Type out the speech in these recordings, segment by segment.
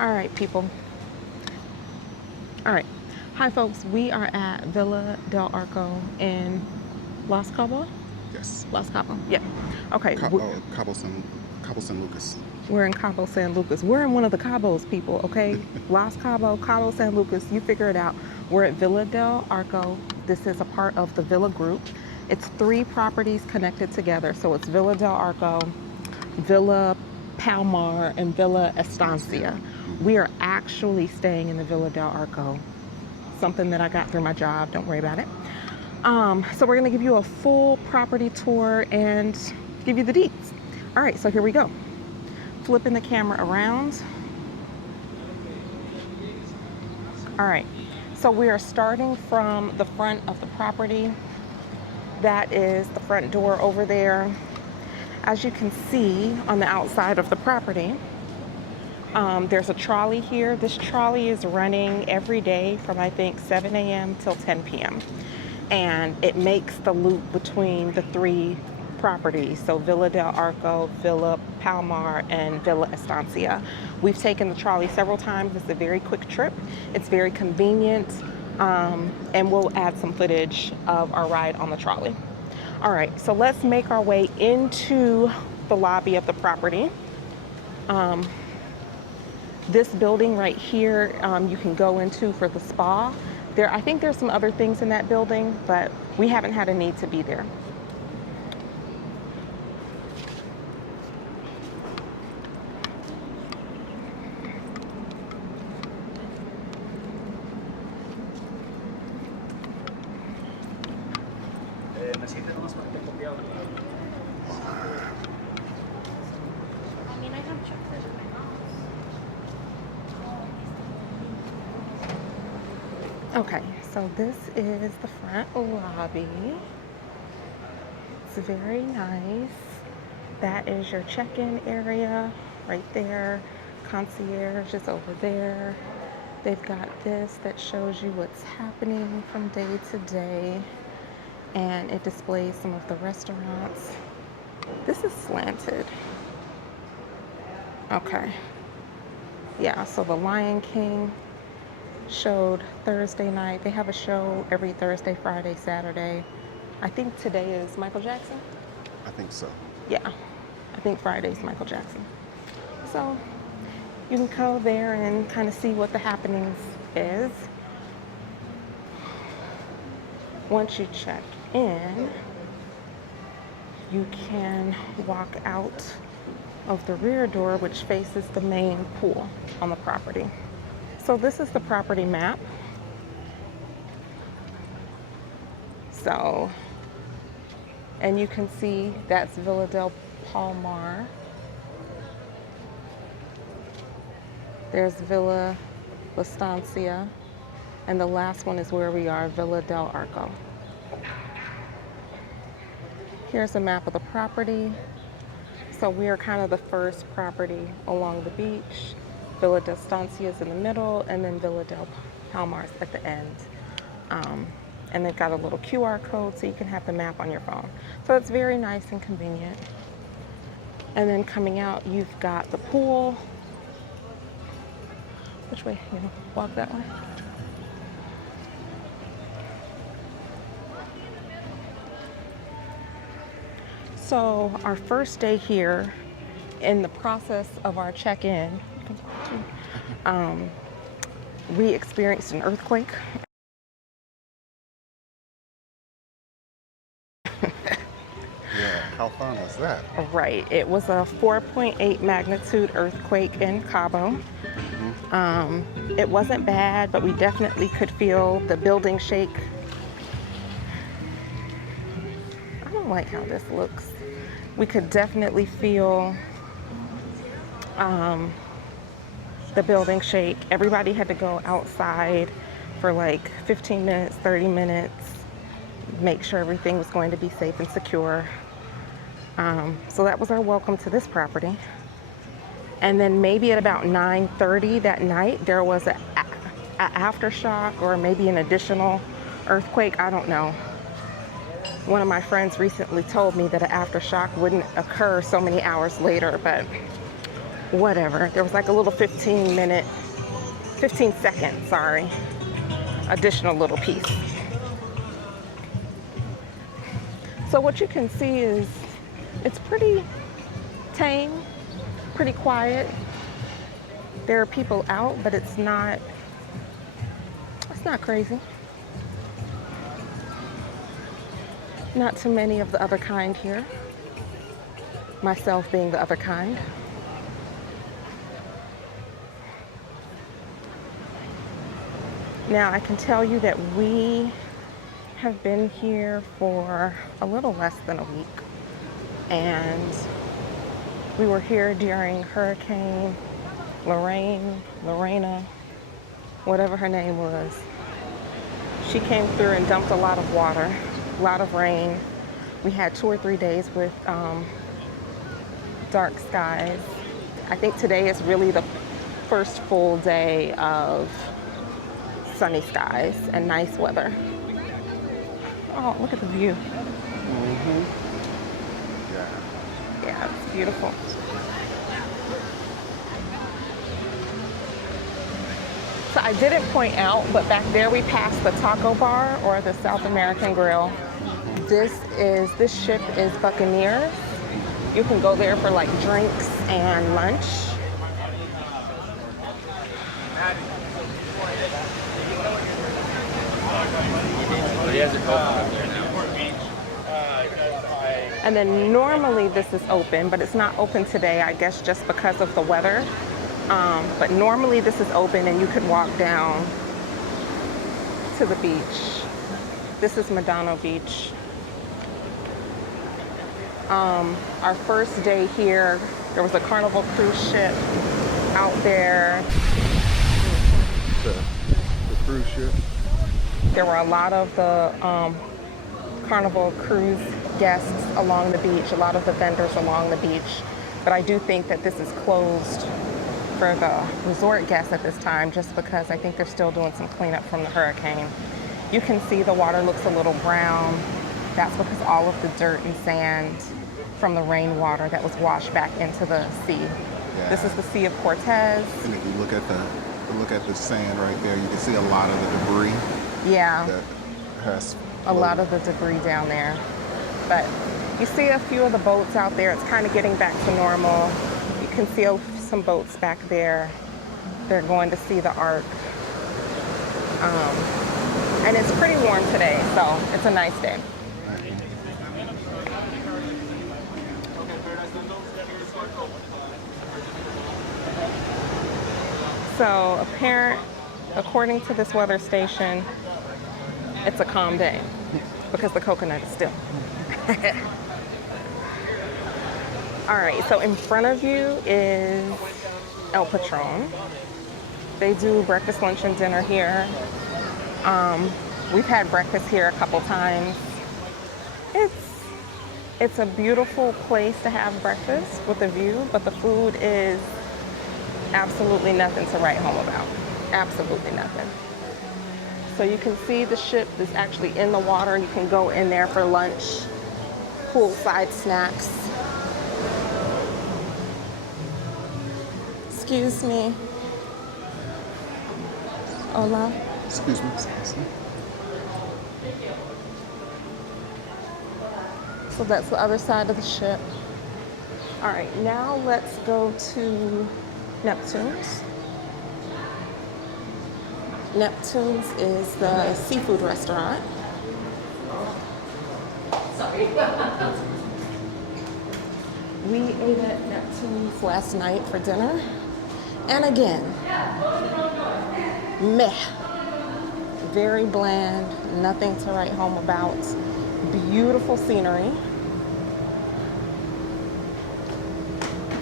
All right, people. All right. Hi, folks. We are at Villa del Arco in Los Cabo. Yes. Los Cabo. Yeah. Okay. Cabo San Lucas. We're in Cabo San Lucas. We're in one of the Cabos, people. Okay. Los Cabo, Cabo San Lucas. You figure it out. We're at Villa del Arco. This is a part of the Villa Group. It's 3 properties connected together. So it's Villa del Arco, Villa Palmar, and Villa Estancia. We are actually staying in the Villa del Arco. Something that I got through my job. Don't worry about it. So we're going to give you a full property tour and give you the deets. All right, so here we go. Flipping the camera around. All right, so we are starting from the front of the property. That is the front door over there. As you can see on the outside of the property, there's a trolley here. This trolley is running every day from I think 7 a.m. till 10 p.m. And it makes the loop between the 3 properties. So Villa del Arco, Villa Palmar, and Villa Estancia. We've taken the trolley several times. It's a very quick trip. It's very convenient. And we'll add some footage of our ride on the trolley. All right, so let's make our way into the lobby of the property. This building right here, you can go into for the spa. I think there's some other things in that building, but we haven't had a need to be there. Okay, so this is the front lobby. It's very nice. That is your check-in area right there. Concierge is over there. They've got this that shows you what's happening from day to day, and it displays some of the restaurants. This is slanted. Okay. Yeah, so the Lion King showed Thursday night. They have a show every Thursday, Friday, Saturday. I think today is Michael Jackson. I think so. Yeah, I think Friday's Michael Jackson. So you can go there and kind of see what the happenings is. Once you check in, you can walk out of the rear door, which faces the main pool on the property. So this is the property map. So, and you can see that's Villa del Palmar. There's Villa Estancia. And the last one is where we are, Villa del Arco. Here's a map of the property. So we are kind of the first property along the beach. Villa de Estancia is in the middle, and then Villa del Palmar is at the end. And they've got a little QR code so you can have the map on your phone. So it's very nice and convenient. And then coming out, you've got the pool. Which way? You know, walk that way. So our first day here, in the process of our check-in, we experienced an earthquake. Yeah, how fun was that? Right, it was a 4.8 magnitude earthquake in Cabo. It wasn't bad, but we definitely could feel the building shake. I don't like how this looks. We could definitely feel the building shake. Everybody had to go outside for like 15 minutes, 30 minutes, make sure everything was going to be safe and secure. So that was our welcome to this property. And then maybe at about 9:30 that night, there was an aftershock or maybe an additional earthquake. I don't know. One of my friends recently told me that an aftershock wouldn't occur so many hours later, but whatever. There was like a little 15 second, sorry, additional little piece. So what you can see is it's pretty tame, pretty quiet. There are people out, but it's not crazy. Not too many of the other kind here. Myself being the other kind. Now I can tell you that we have been here for a little less than a week, and we were here during Hurricane Lorena, whatever her name was. She came through and dumped a lot of water, a lot of rain. We had 2 or 3 days with dark skies. I think today is really the first full day of sunny skies and nice weather. Oh, look at the view. Mm-hmm. Yeah, it's beautiful. So I didn't point out, but back there we passed the taco bar, or the South American Grill. This ship is Buccaneers. You can go there for like drinks and lunch. And then normally this is open, but it's not open today, I guess just because of the weather. But normally this is open and you could walk down to the beach. This is Medano Beach. Our first day here, there was a Carnival cruise ship out there. The cruise ship. There were a lot of the Carnival cruise guests along the beach, a lot of the vendors along the beach. But I do think that this is closed for the resort guests at this time, just because I think they're still doing some cleanup from the hurricane. You can see the water looks a little brown. That's because all of the dirt and sand from the rainwater that was washed back into the sea. Yeah. This is the Sea of Cortez. And if you look at the sand right there, you can see a lot of the debris. Yeah, That has a lot of the debris down there. But you see a few of the boats out there. It's kind of getting back to normal. You can see some boats back there. They're going to see the Ark. And it's pretty warm today, so it's a nice day. So according to this weather station, it's a calm day because the coconut is still. All right, so in front of you is El Patron. They do breakfast, lunch, and dinner here. We've had breakfast here a couple times. It's a beautiful place to have breakfast with a view, but the food is absolutely nothing to write home about. Absolutely nothing. So you can see the ship is actually in the water. You can go in there for lunch, poolside snacks. Excuse me. Hola. Excuse me. So that's the other side of the ship. All right, now let's go to Neptune's. Neptune's is the seafood restaurant. Sorry. We ate at Neptune's last night for dinner. And again, meh. Very bland, nothing to write home about. Beautiful scenery,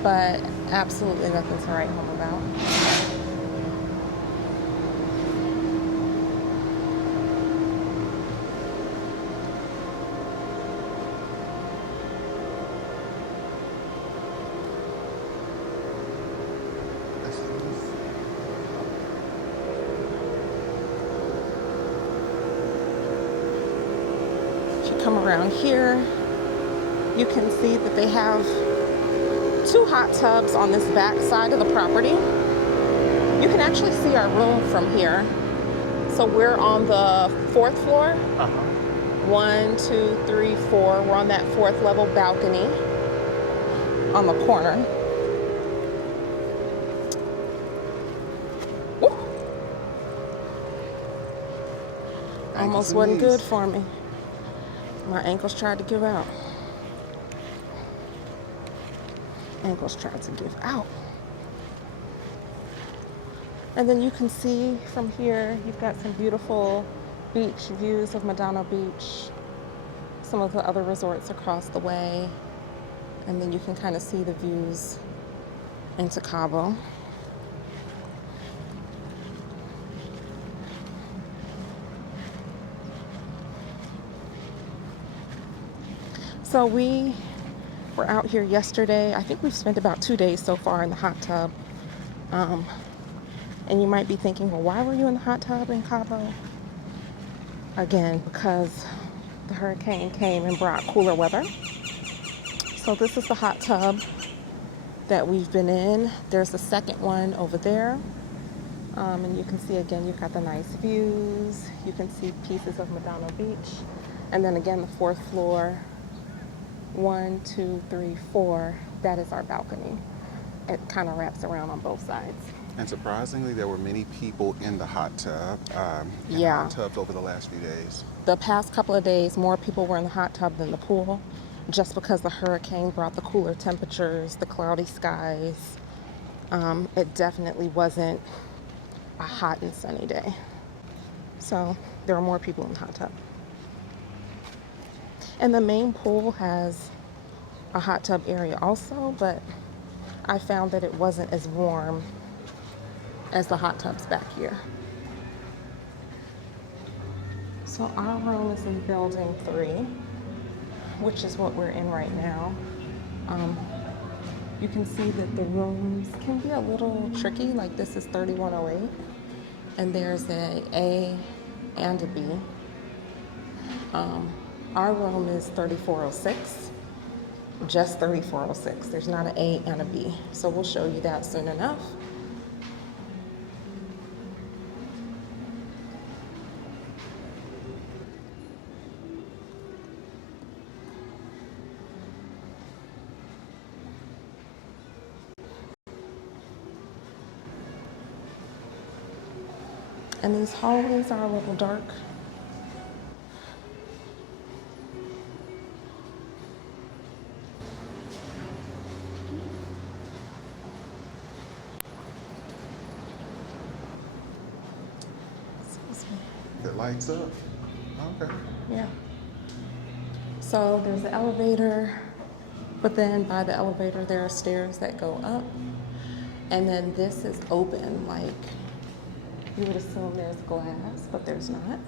but absolutely nothing to write home about. If you come around here, you can see that they have two hot tubs on this back side of the property. You can actually see our room from here. So we're on the 4th floor. 1, 2, 3, 4. We're on that 4th level balcony on the corner. Woo. Almost wasn't good for me. My ankles tried to give out. Ankles tried to give out. And then you can see from here, you've got some beautiful beach views of Madonna Beach, some of the other resorts across the way. And then you can kind of see the views into Cabo. So we were out here yesterday. I think we've spent about 2 days so far in the hot tub. And you might be thinking, well, why were you in the hot tub in Cabo? Again, because the hurricane came and brought cooler weather. So this is the hot tub that we've been in. There's a second one over there. And you can see, again, you've got the nice views. You can see pieces of Madonna Beach. And then again, the 4th floor. 1, 2, 3, 4. That is our balcony. It kind of wraps around on both sides. And surprisingly, there were many people in the hot tub. Yeah. Hot tubs over the last few days. The past couple of days, more people were in the hot tub than the pool, just because the hurricane brought the cooler temperatures, the cloudy skies. It definitely wasn't a hot and sunny day. So there were more people in the hot tub. And the main pool has a hot tub area also, but I found that it wasn't as warm as the hot tubs back here. So our room is in building 3, which is what we're in right now. You can see that the rooms can be a little tricky. Like this is 3108, and there's a A and a B. Our room is 3406, just 3406. There's not an A and a B. So we'll show you that soon enough. And these hallways are a little dark. It lights up. Okay. Yeah. So there's the elevator, but then by the elevator there are stairs that go up. And then this is open, like you would assume there's glass, but there's not.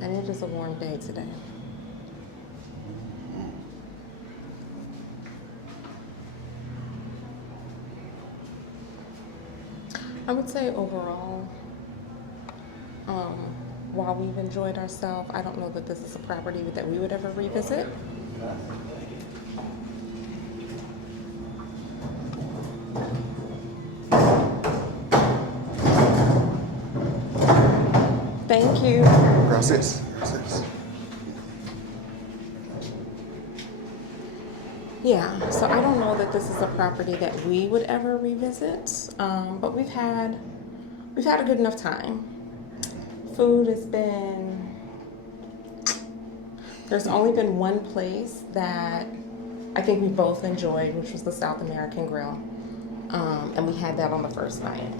And it is a warm day today. I would say overall, while we've enjoyed ourselves, I don't know that this is a property that we would ever revisit. Thank you. Gracias. Gracias. Yeah, so I don't know that this is a property that we would ever revisit, but we've had a good enough time. Food has been, there's only been one place that I think we both enjoyed, which was the South American Grill, and we had that on the first night.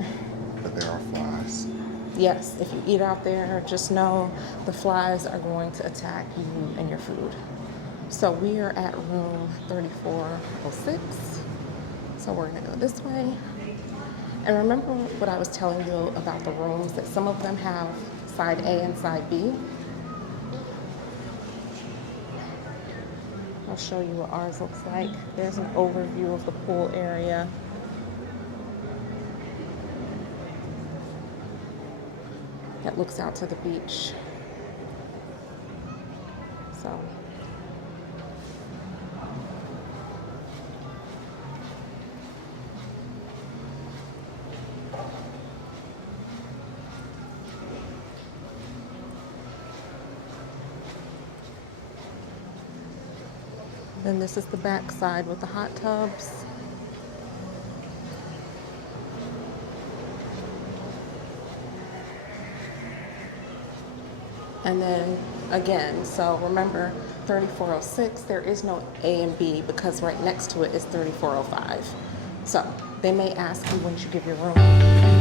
But there are flies. Yes, if you eat out there, just know the flies are going to attack you and your food. So we are at room 3406. So we're gonna go this way. And remember what I was telling you about the rooms, that some of them have side A and side B. I'll show you what ours looks like. There's an overview of the pool area. That looks out to the beach. So Then this is the back side with the hot tubs. And then again, so remember 3406, there is no A and B because right next to it is 3405. So they may ask you once you give your room.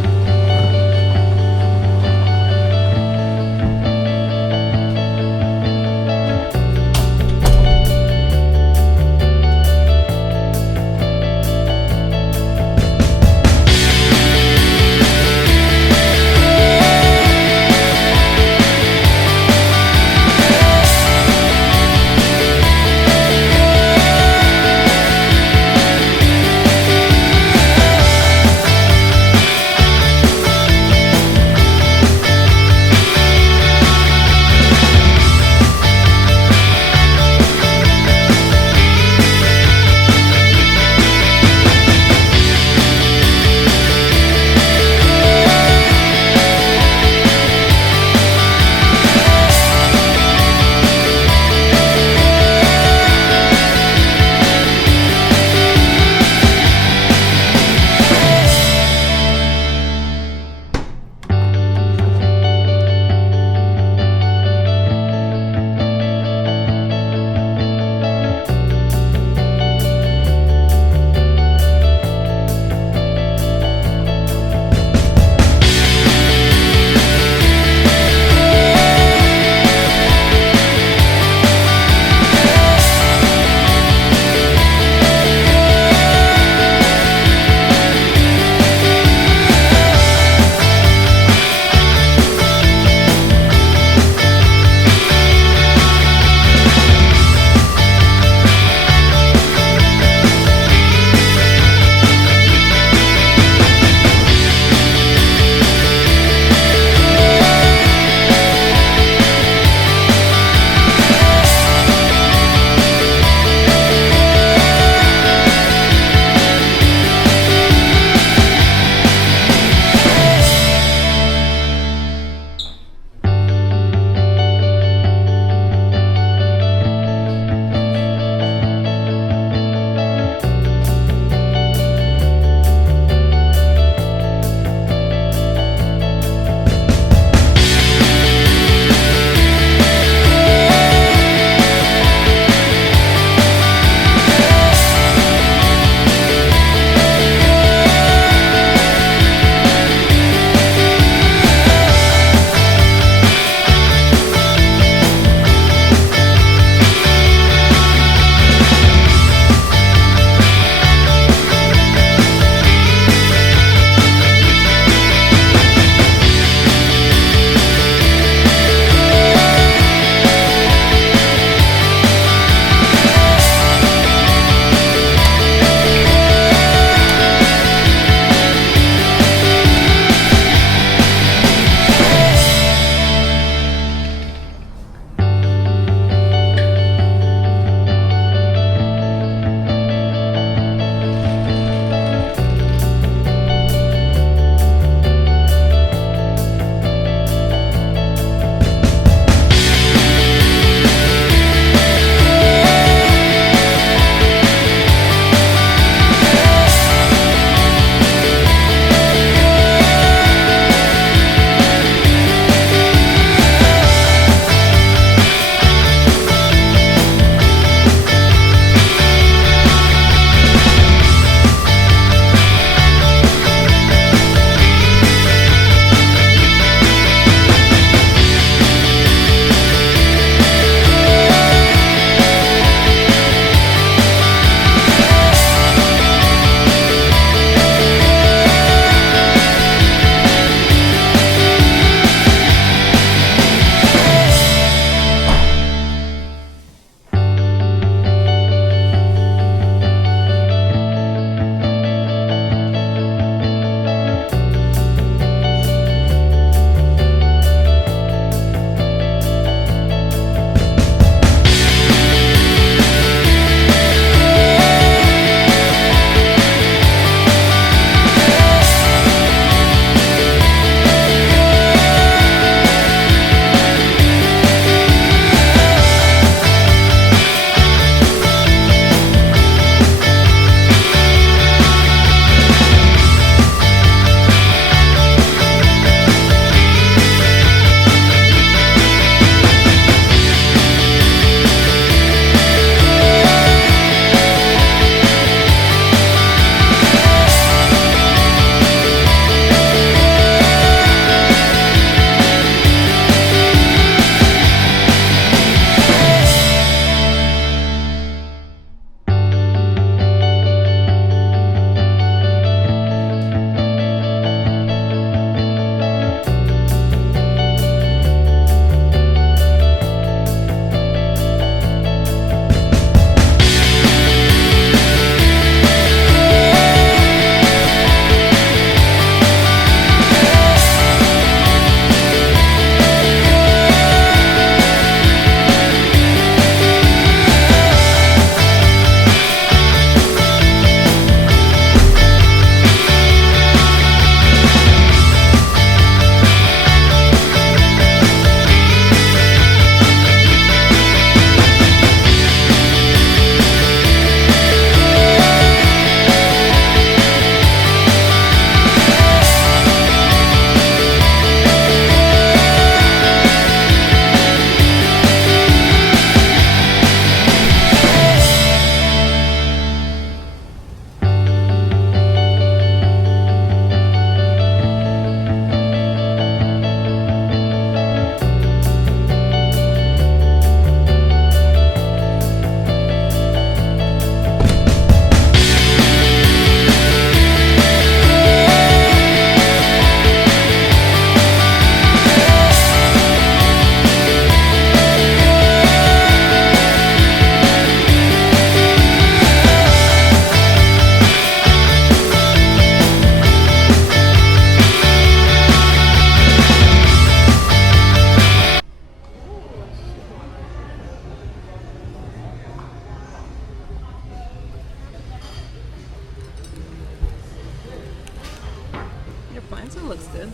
It looks good.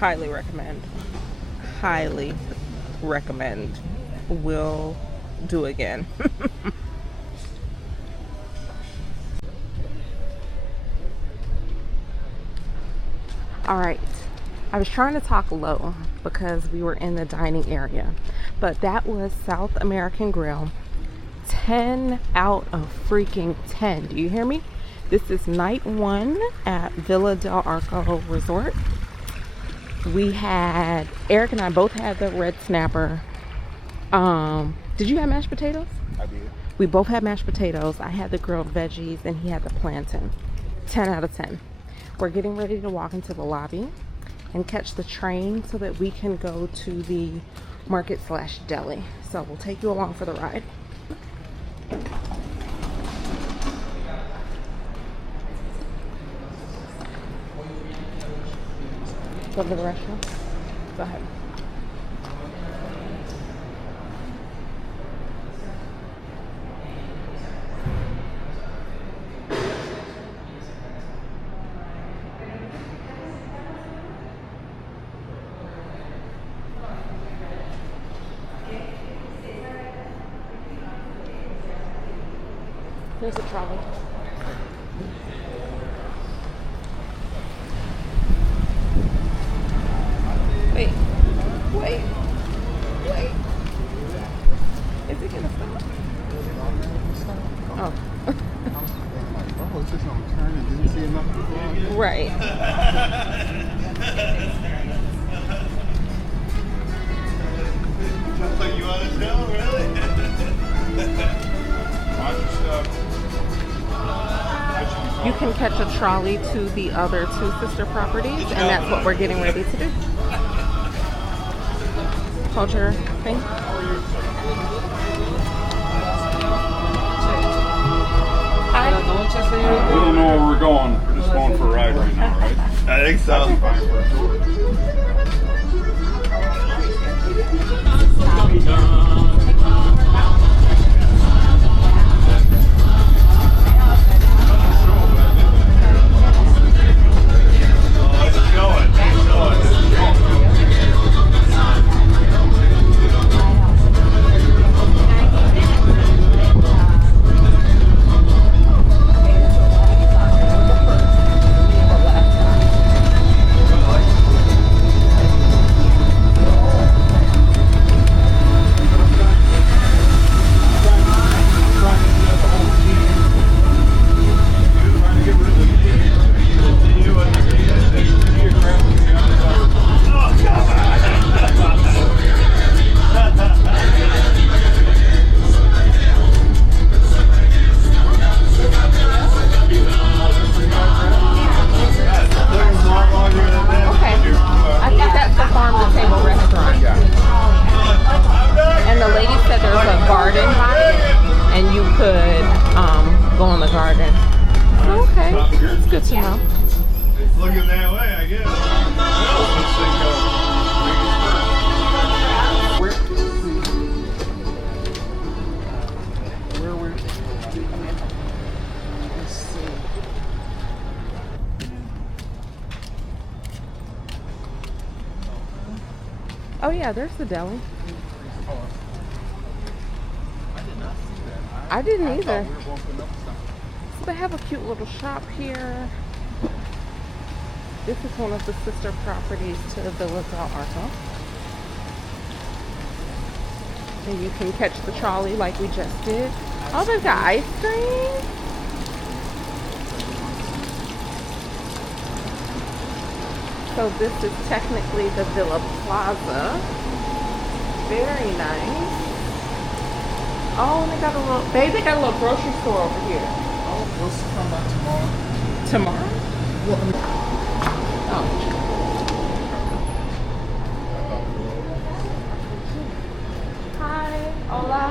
Highly recommend. Highly recommend. Will do again. All right. I was trying to talk low because we were in the dining area, but that was South American Grill. 10 out of freaking 10. Do you hear me? This is night 1 at Villa del Arco Resort. We had, Eric and I both had the red snapper. Did you have mashed potatoes? I did. We both had mashed potatoes. I had the grilled veggies and he had the plantain. 10 out of 10. We're getting ready to walk into the lobby and catch the train so that we can go to the market/deli. So we'll take you along for the ride. Go to the restaurant? Go ahead. There's a trolley. Wait. Is it gonna stop? Oh. Oh, it's just on a turn and didn't see enough people on here. Right. So you want to know, really? Watch your stuff. You can catch a trolley to the other 2 sister properties, and that's what we're getting ready to do. Hold your thing. I don't know what you're saying. We don't know where we're going. We're just going for a ride right now, right? I think so. Fine for a tour. Looking that way, I guess. Where we're. Let's see. Oh yeah, there's the deli. I didn't either. We were going for another stop. So they have a cute little shop here. This is one of the sister properties to the Villa del Arco. And you can catch the trolley like we just did. Oh, they've got ice cream. So this is technically the Villa Plaza. Very nice. Oh, and they got a little, babe, they got a little grocery store over here. Oh, we'll come back tomorrow. Tomorrow? Well, I mean, Oh. Hi, hola.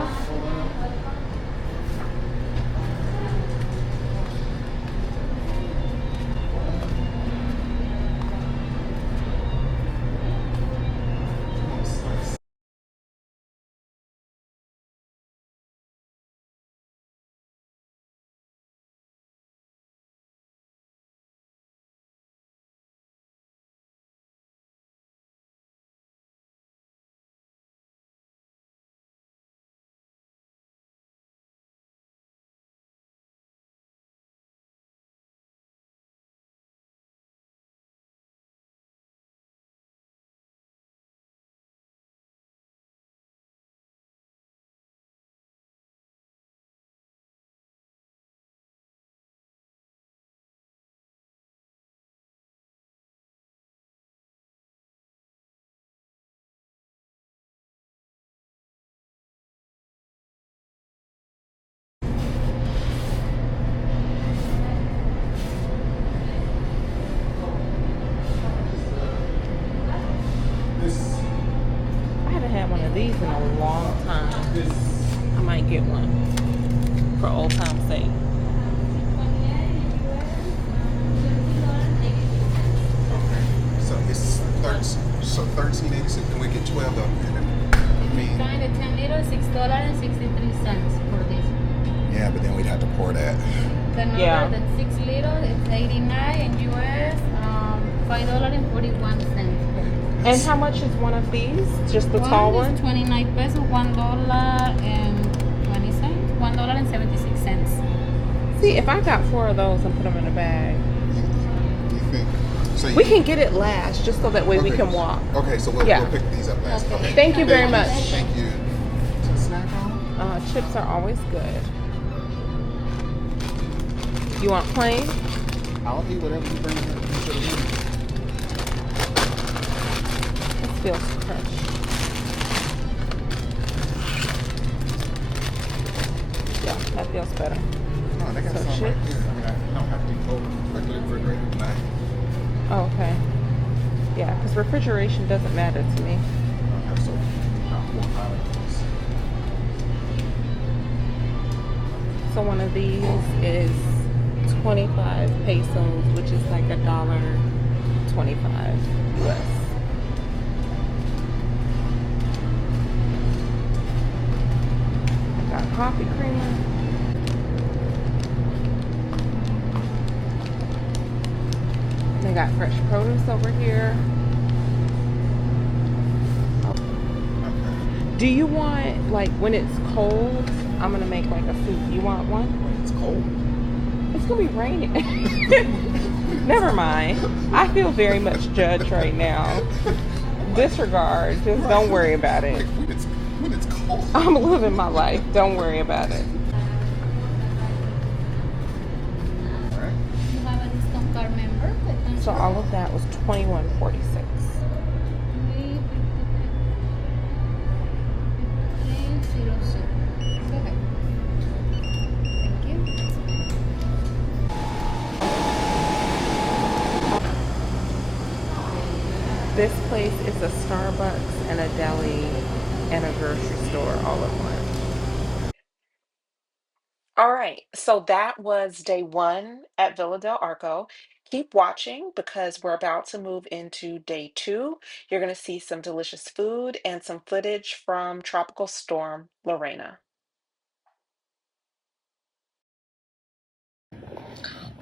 these in a long time. I might get one for old time's sake. So it's 13.86. Can we get 12 of them? I mean, Trying the 10 liters, $6.63 for this. yeah, but then we'd have to pour that. The number Yeah. that's 6 liters, it's 89 in US, $5.41. And how much is one of these? Just the tall One one? is 29 pesos, $1.20, $1.76. See, if I got 4 of those and put them in a bag, You think? So we can get it last, just so that way we Okay. can walk. Okay, so we'll, Yeah. we'll pick these up last. Okay. Okay. Thank you very much. Thank you. To snack on? Chips are always good. You want plain? I'll eat whatever you bring here. It feels fresh. Yeah, that feels better. Oh, they got So some right chips? here. I mean, I don't have to be cold. Like the refrigerator tonight. Oh, okay. Yeah, because refrigeration doesn't matter to me. I have so one highlight. So one of these is 25 pesos, which is like $1.25 US. Got coffee creamer. They got fresh produce over here. Do you want, like, when it's cold, I'm gonna make like a soup. You want one? It's cold. It's gonna be raining. Never mind. I feel very much judged right now. Disregard. Just don't worry about it. When it's cold. I'm living my life. Don't worry about it. All right. You have a discount card member. So all of that was $21.46. Go ahead. Thank you. This place is a Starbucks and a deli and a grocery store all at once. All right, so that was day 1 at Villa del Arco. Keep watching because we're about to move into day 2. You're going to see some delicious food and some footage from Tropical Storm Lorena.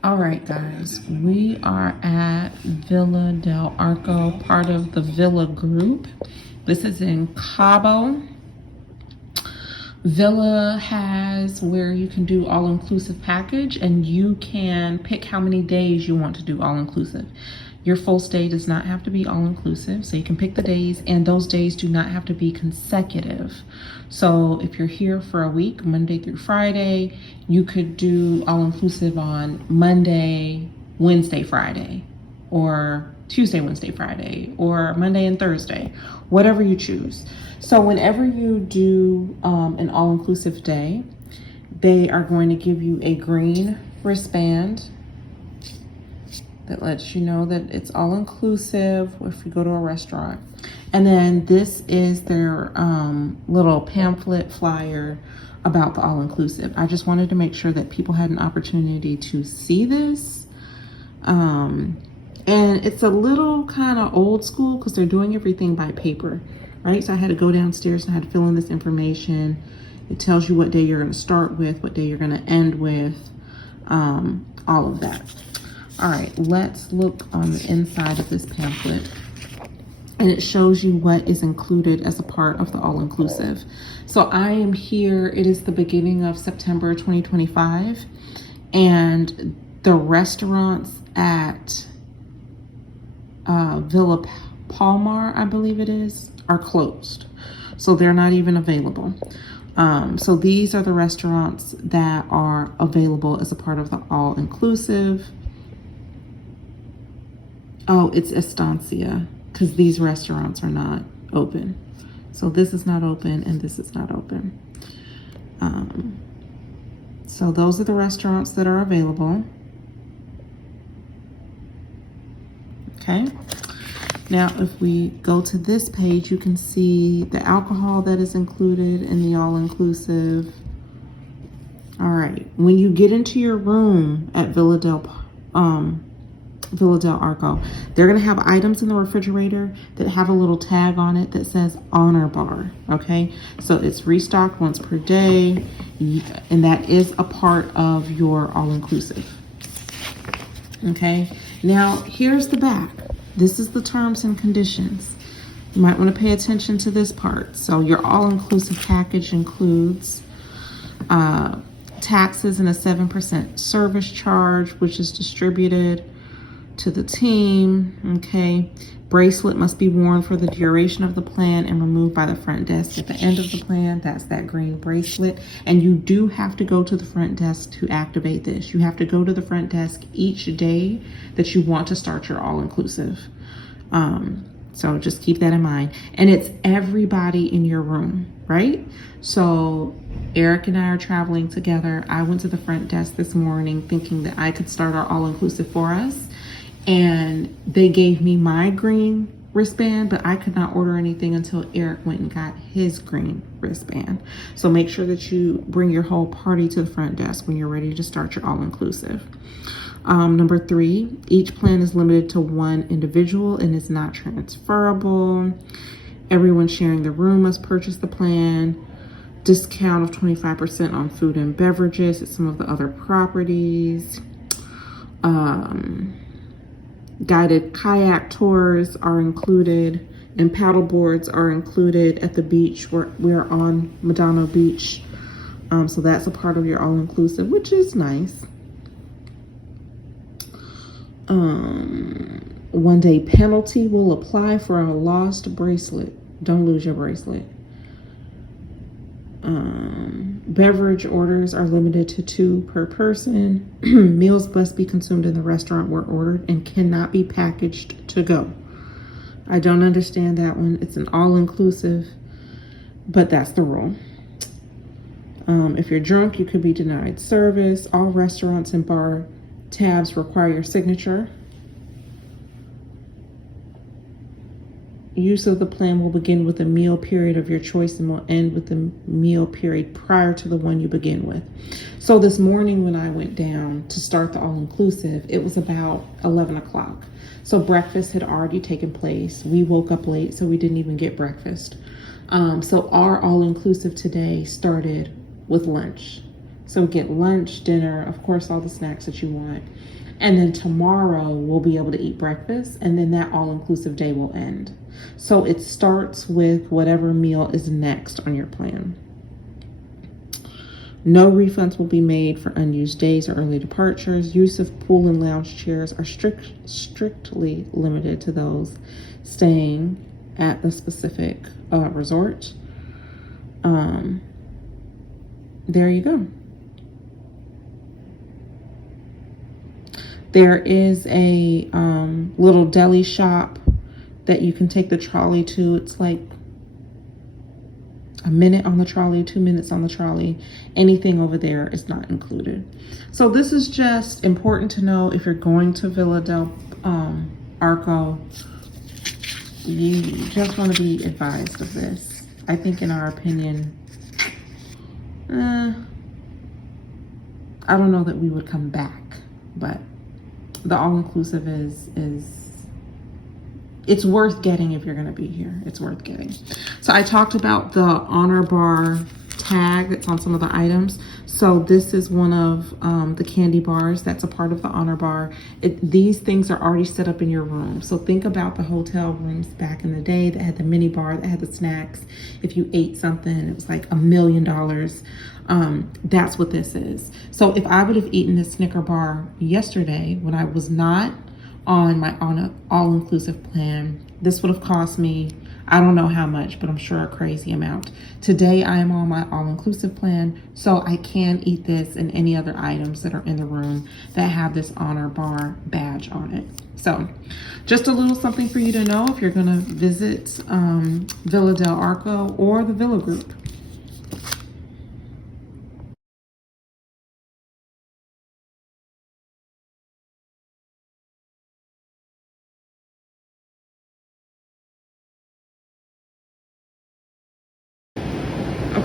All right, guys, we are at Villa del Arco, part of the Villa group. This is in Cabo. Villa has where you can do all-inclusive package, and you can pick how many days you want to do all-inclusive. Your full stay does not have to be all-inclusive, so you can pick the days, and those days do not have to be consecutive. So if you're here for a week, Monday through Friday, you could do all-inclusive on Monday, Wednesday, Friday, or Tuesday, Wednesday, Friday, or Monday and Thursday, whatever you choose. So whenever you do an all-inclusive day, they are going to give you a green wristband that lets you know that it's all-inclusive if you go to a restaurant. And then this is their little pamphlet flyer about the all-inclusive. I just wanted to make sure that people had an opportunity to see this. And it's a little kind of old school because they're doing everything by paper, right? So I had to go downstairs and I had to fill in this information. It tells you what day you're going to start with, what day you're going to end with, all of that. All right, let's look on the inside of this pamphlet. And it shows you what is included as a part of the all-inclusive. So I am here, it is the beginning of September 2025, and the restaurants at Villa Palmar, I believe it is, are closed. So they're not even available. So these are the restaurants that are available as a part of the all-inclusive. Oh, it's Estancia, because these restaurants are not open. So this is not open and this is not open. So those are the restaurants that are available. Okay. Now, if we go to this page, you can see the alcohol that is included in the all-inclusive. All right, when you get into your room at Villa del Arco, they're gonna have items in the refrigerator that have a little tag on it that says Honor Bar, okay? So it's restocked once per day, and that is a part of your all-inclusive, okay? Now, here's the back. This is the terms and conditions. You might want to pay attention to this part. So your all-inclusive package includes taxes and a 7% service charge, which is distributed to the team, okay? Bracelet must be worn for the duration of the plan and removed by the front desk at the end of the plan. That's that green bracelet. And you do have to go to the front desk to activate this. You have to go to the front desk each day that you want to start your all-inclusive. So just keep that in mind. And it's everybody in your room, right? So Eric and I are traveling together. I went to the front desk this morning thinking that I could start our all-inclusive for us. And they gave me my green wristband, but I could not order anything until Eric went and got his green wristband. So make sure that you bring your whole party to the front desk when you're ready to start your all-inclusive. Number 3, each plan is limited to one individual and is not transferable. Everyone sharing the room must purchase the plan. Discount of 25% on food and beverages at some of the other properties. Guided kayak tours are included, and paddle boards are included at the beach. We're on Medano Beach, so that's a part of your all-inclusive, which is nice. 1 day penalty will apply for a lost bracelet. Don't lose your bracelet. Beverage orders are limited to 2 per person. Meals must be consumed in the restaurant where ordered and cannot be packaged to go. I don't understand that one. It's an all-inclusive, but that's the rule. If you're drunk, you could be denied service. All restaurants and bar tabs require your signature. Use of the plan will begin with a meal period of your choice and will end with the meal period prior to the one you begin with. So this morning when I went down to start the all-inclusive, it was about 11 o'clock. So breakfast had already taken place. We woke up late, so we didn't even get breakfast. So our all-inclusive today started with lunch. So we get lunch, dinner, of course, all the snacks that you want. And then tomorrow we'll be able to eat breakfast, and then that all-inclusive day will end. So it starts with whatever meal is next on your plan. No refunds will be made for unused days or early departures. Use of pool and lounge chairs are strictly limited to those staying at the specific resort. There you go. There is a little deli shop that you can take the trolley to. It's like a minute on the trolley, 2 minutes on the trolley. Anything over there is not included. So this is just important to know if you're going to Villa del Arco. You just want to be advised of this. I think in our opinion, I don't know that we would come back, but the all-inclusive is it's worth getting if you're going to be here. It's worth getting. So I talked about the Honor Bar tag that's on some of the items. So this is one of the candy bars that's a part of the Honor Bar. These things are already set up in your room. So think about the hotel rooms back in the day that had the mini bar, that had the snacks. If you ate something, it was like $1 million. That's what this is. So if I would have eaten this Snicker bar yesterday when I was not on my all-inclusive plan, this would have cost me, I don't know how much, but I'm sure a crazy amount. Today I am on my all-inclusive plan, so I can eat this and any other items that are in the room that have this Honor Bar badge on it. So just a little something for you to know if you're gonna visit Villa del Arco or the Villa Group.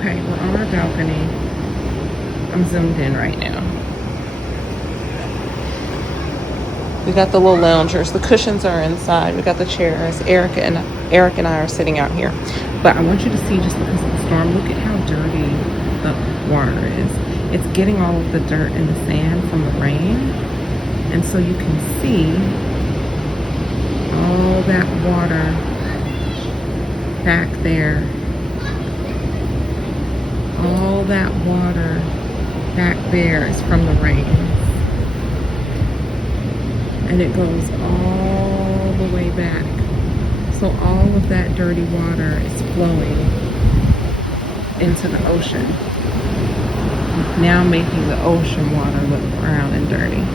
Okay, we're on our balcony. I'm zoomed in right now. We got the little loungers. The cushions are inside. We got the chairs. Eric and I are sitting out here. But I want you to see, just because of the storm, look at how dirty the water is. It's getting all of the dirt and the sand from the rain. And so you can see all that water back there. All that water back there is from the rain. And it goes all the way back. So all of that dirty water is flowing into the ocean, now making the ocean water look brown and dirty.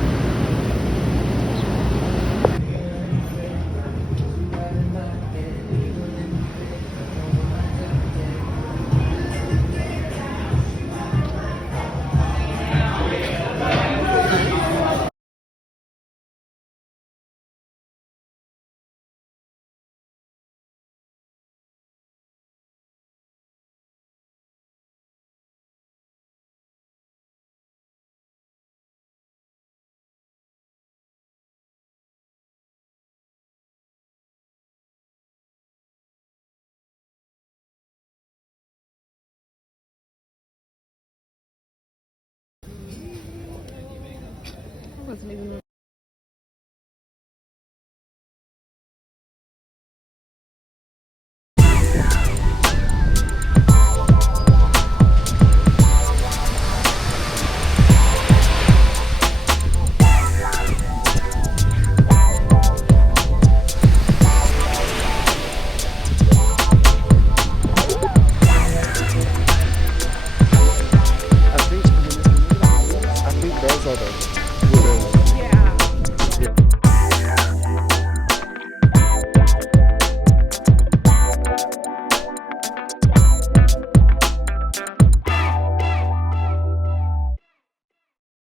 Wasn't even I think those are the wooden